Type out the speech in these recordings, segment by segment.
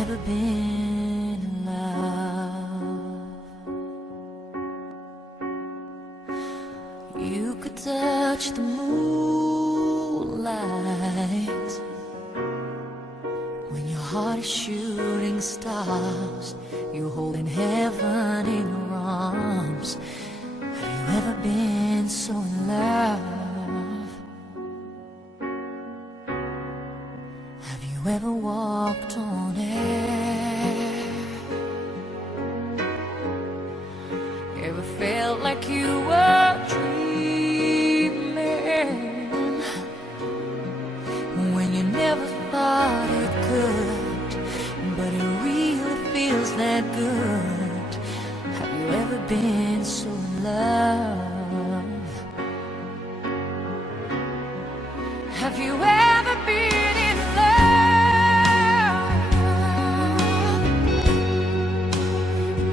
ever been in love? You could touch the moonlight when your heart is shooting stars. You're holding heaven in your arms. Have you ever been so in love? Have you ever walked on air? Ever felt like you were dreaming when you never thought it could, but it really feels that good? Have you ever been so in love? Have you ever been in love?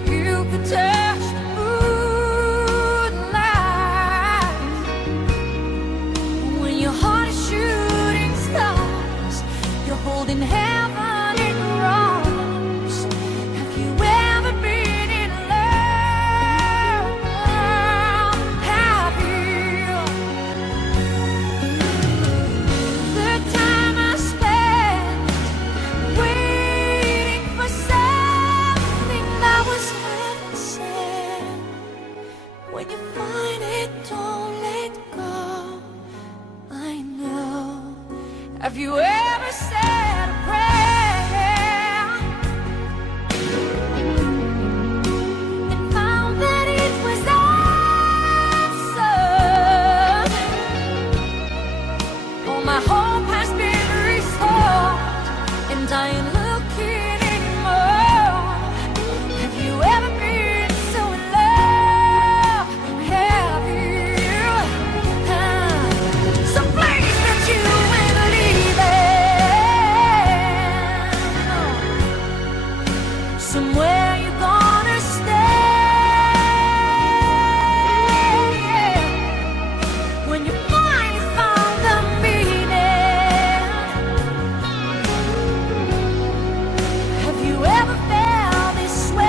You could touch the moonlight when your heart is shooting stars. You're holding heaven in your arms. Have you ever been in love? Have you? The time I spent waiting for something that was heaven sent. When you find it, don't let go. I know. Have you ever said a prayer and found that it was answered? Oh, my hope has been restored, and I ain't looking anymore. Have you ever been so in love? Have you? Some place that you ain't leaving, somewhere you're gonna stay when you finally found the meaning. Have you ever felt this way?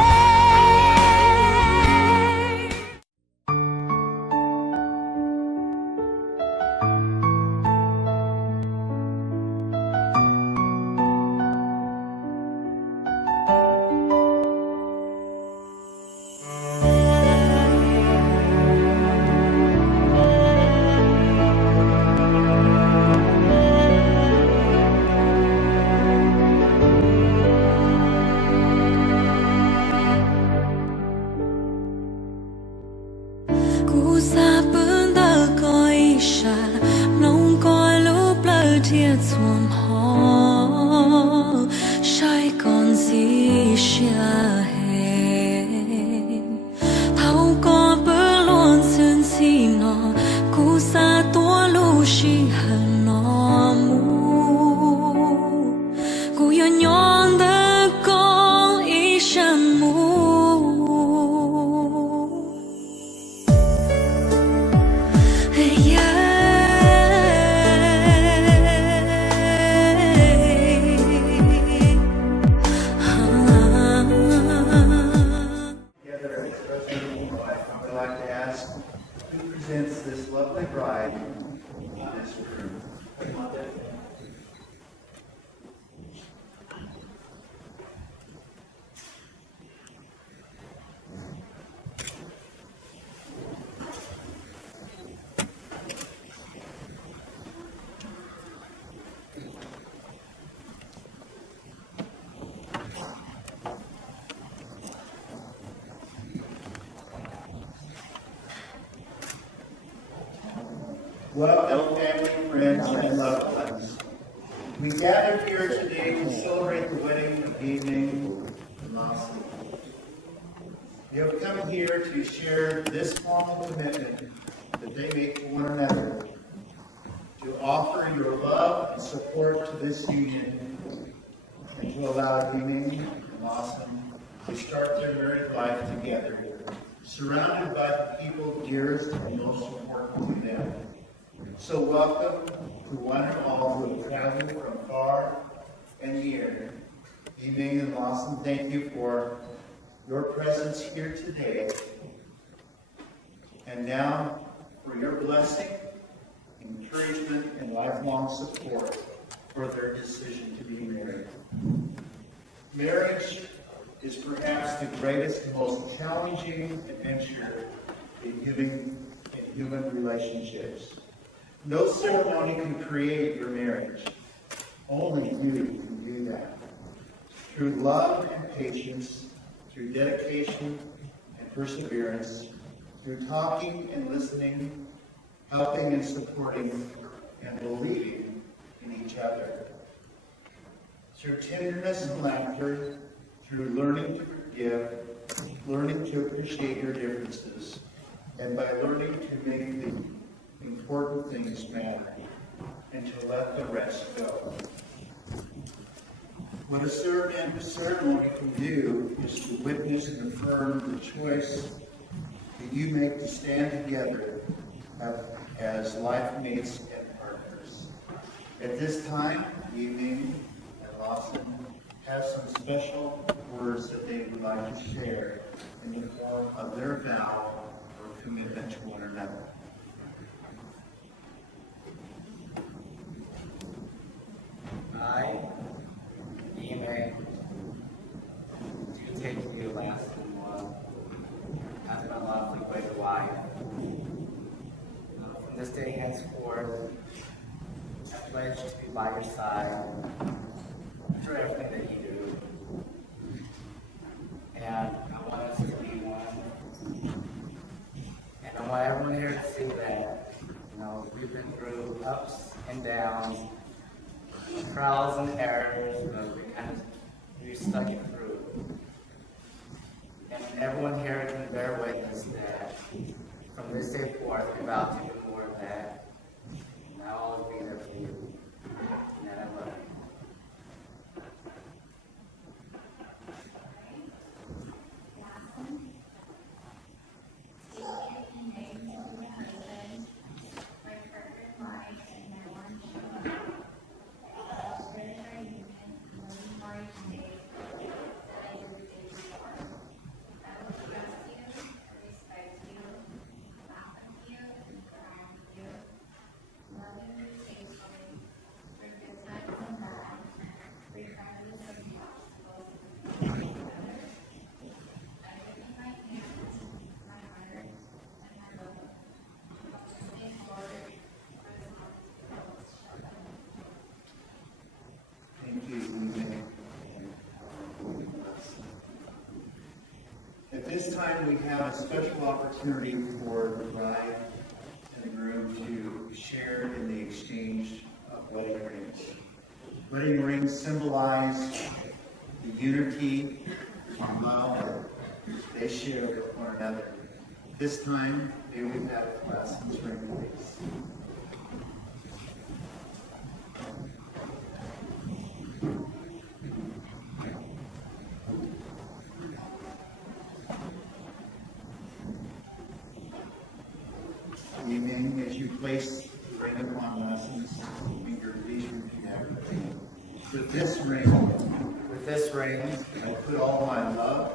Cú xa bướng tơ coi xa nông coi lúc lỡ thiệt xuân hò Sài Gòn gì xa hẹn thâu có bớ luôn xuân xì nọ cú xa tua lu xì hẳn nọ mù cú yo nhon tơ con ý sân mù Together as President of life, I would like to ask who presents this lovely bride to this room. Welcome, family, friends, and loved ones. We gathered here today to celebrate the wedding of Evening and Lawson. You have come here to share this formal commitment that they make to one another, to offer your love and support to this union, and to allow Evening and Lawson to start their married life together, surrounded by the people dearest and most important to them. So welcome to one and all who have traveled from far and near Evening and Lawson, thank you for your presence here today. And now for your blessing, encouragement, and lifelong support for their decision to be married. Marriage is perhaps the greatest, most challenging adventure in human relationships. No ceremony can create your marriage. Only you can do that. Through love and patience, through dedication and perseverance, through talking and listening, helping and supporting, and believing in each other. Through tenderness and laughter, through learning to forgive, learning to appreciate your differences, and by learning to make the important things matter, and to let the rest go. What a ceremony can do is to witness and affirm the choice that you make to stand together as life mates and partners. At this time, Evening and Lawson have some special words that they would like to share in the form of their vow or commitment to one another. I, Evening, do take you last in love as my lovely great wife. From this day henceforth, I pledge to be by your side through everything that you do. And I want us to be one. And I want everyone here to see that, we've been through ups and downs, trials and errors, we stuck it through. And everyone here can bear witness that from this day forth, we're about to do more of that. And I'll always be there for you. And I love you. At this time, we have a special opportunity for the bride and the groom to share in the exchange of wedding rings. Wedding rings symbolize the unity and love they share with one another. This time, may we have Lassen's ring, please. Evening, as you place the ring upon Lassen's finger, please repeat after me. With this ring, I put all my love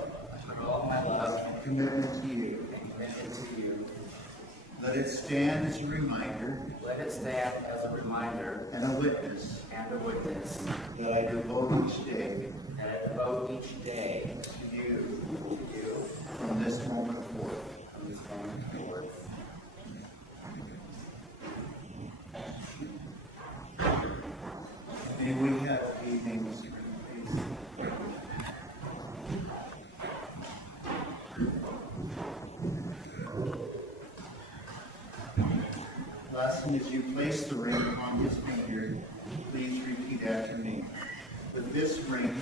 and commitment to you. Let it stand as a reminder. And a witness. That I devote each day. To you. From this moment forth. May we have evenings, please. Lastly, as you place the ring on his finger, please repeat after me. With this ring,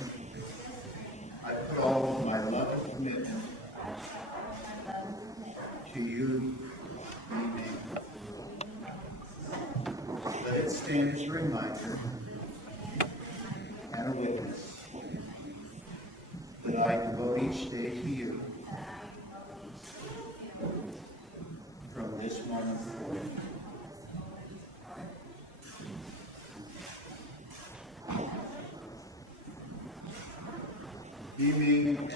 I put all of my love and commitment to you, Evening. Let it stand as a reminder and a witness that I devote each day to you from this moment forward. Evening,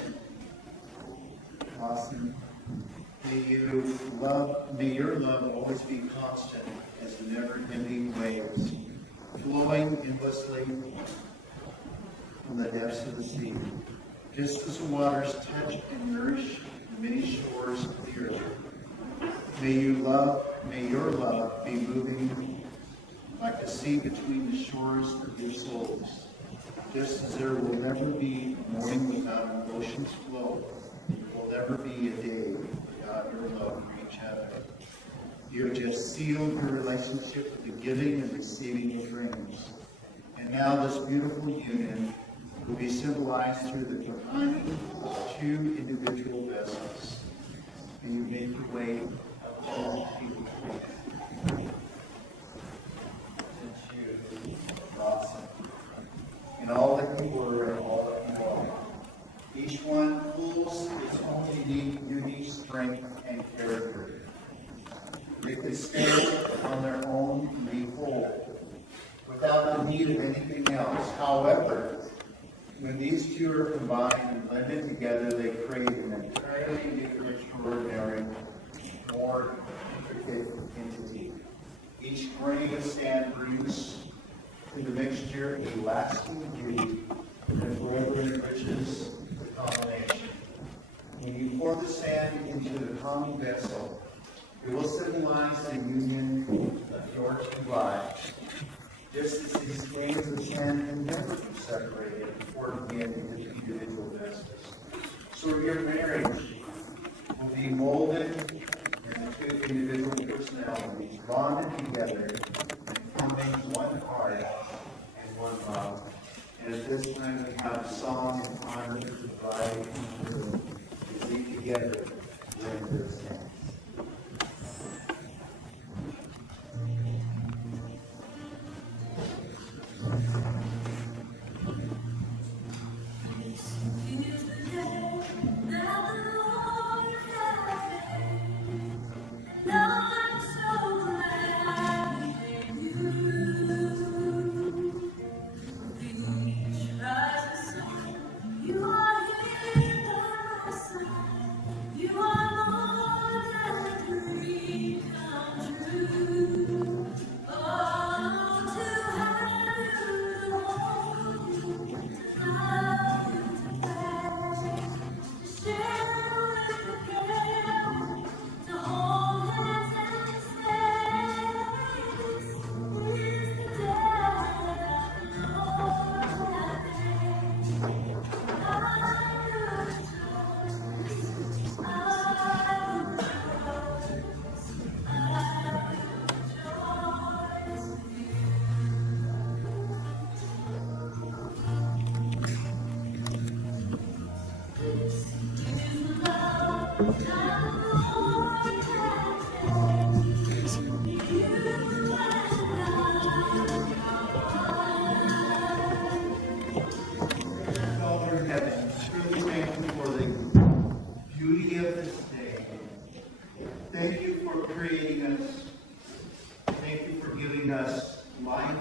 awesome. May your love always be constant as the never-ending waves, flowing endlessly from the depths of the sea, just as the waters touch and nourish the many shores of the earth. May your love be moving like the sea between the shores of your souls, just as there will never be a morning without an ocean's flow. There will never be a day without your love for each other. You have just sealed your relationship with the giving and receiving of dreams. And now this beautiful union will be symbolized through the providing of two individual vessels. And you make your way of all people. Awesome. And all that you were and all that you are. Each one pulls its own unique strength and character. They can stand on their own and be whole, without the need of anything else. However, when these two are combined and blended together, they create an entirely new, extraordinary, more intricate entity. Each grain of sand brings to the mixture a lasting beauty that forever enriches the combination. When you pour the sand into the common vessel, it will symbolize the union of your two lives. Just as these grains of sand can never be separated or begin into individual vessels. So your marriage will be molded into two individual personalities, bonded together, forming one heart and one love. And at this time we have a song in honor of the bride and groom to sing together during this dance. Father in heaven, truly thank you for the beauty of this day. Thank you for creating us. Thank you for giving us life,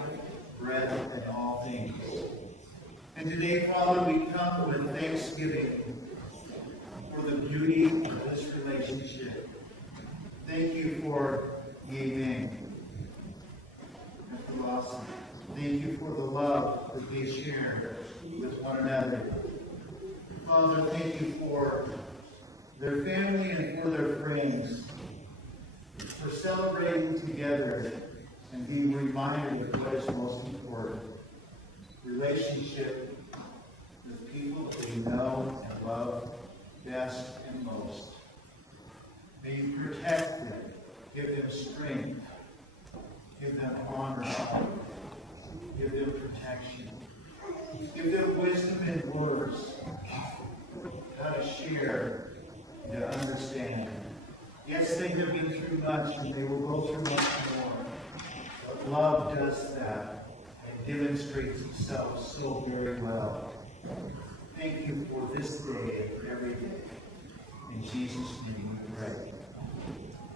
breath, and all things. And today, Father, we come with thanksgiving for the beauty of this relationship. Thank you for Amen. Mr. Lawson, thank you for the love that they share with one another. Father, thank you for their family and for their friends, for celebrating together and being reminded of what is most important. Relationship with people that we know and love best and most. May you protect them, give them strength, give them honor, give them protection, give them wisdom in words, how to share, to understand. Yes, they have been through much and they will go through much more. But love does that and demonstrates itself so very well. Thank you for this day and for every day. In Jesus' name we pray.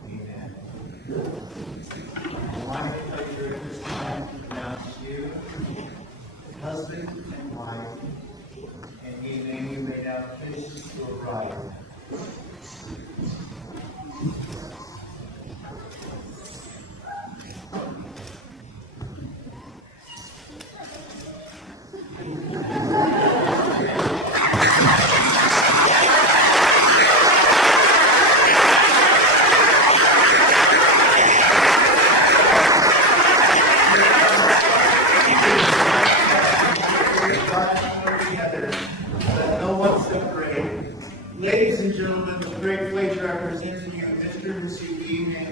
Amen. My pleasure at this time to pronounce you husband and wife. And you may Ladies and gentlemen, with great pleasure, I present to you Mr. and Mrs. Evening.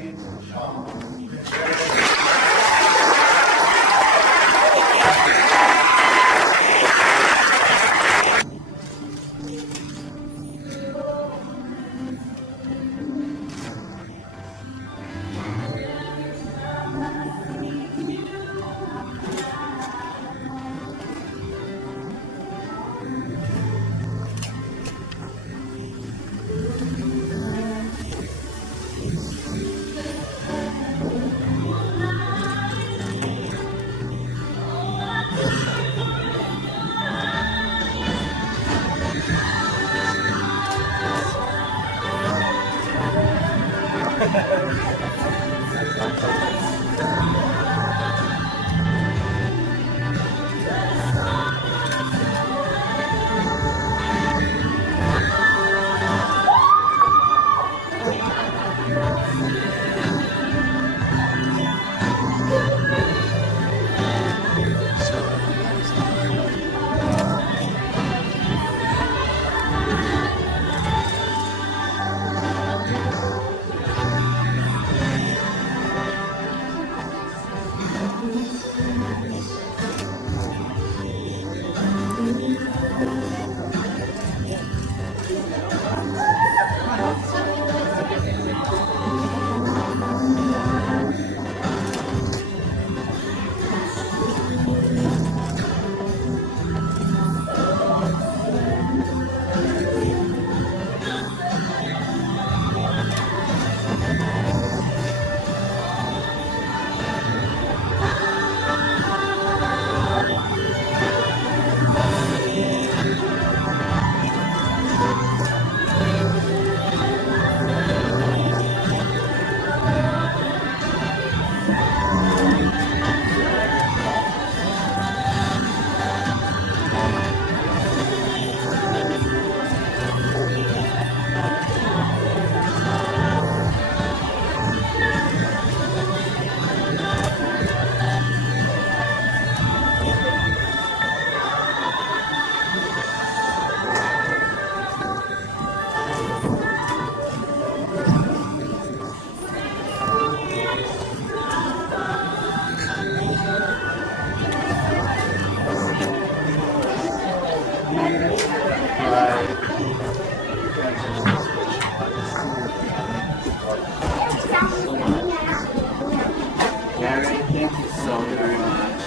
Gary, thank you so very much.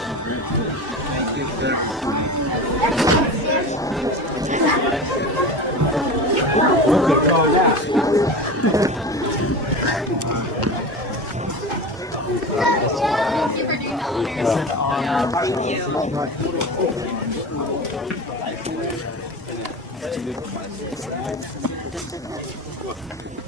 Thank you, very sweet. Thank you for doing the honors. Thank you.